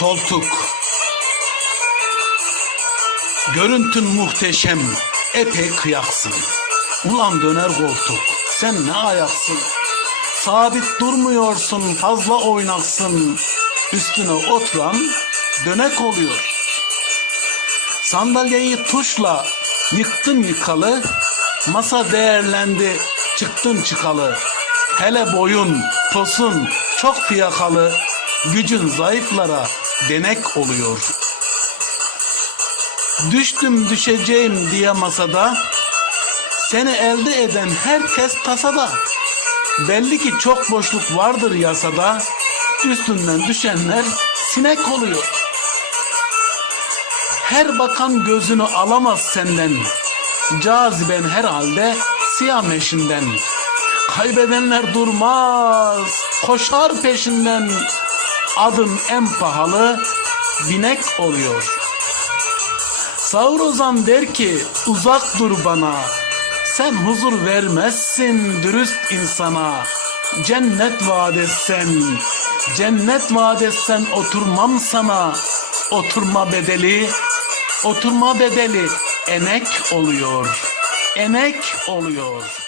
Koltuk. Görüntün muhteşem, epey kıyaksın. Ulan döner koltuk, sen ne ayaksın? Sabit durmuyorsun, fazla oynaksın. Üstüne oturan dönek oluyor. Sandalyeyi tuşla yıktın yıkalı, masa değerlendi, çıktın çıkalı. Hele boyun, posun çok fiyakalı, gücün zayıflara denek oluyor. Düştüm düşeceğim diye masada, seni elde eden herkes tasada. Belli ki çok boşluk vardır yasada, üstünden düşenler sinek oluyor. Her bakan gözünü alamaz senden. Caziben herhalde siyah meşinden. Kaybedenler durmaz, koşar peşinden. Adın en pahalı binek oluyor. Sağır der ki uzak dur bana. Sen huzur vermezsin dürüst insana. Cennet vaat etsen, cennet vaat etsen oturmam sana. Oturma bedeli, oturma bedeli emek oluyor. Emek oluyor.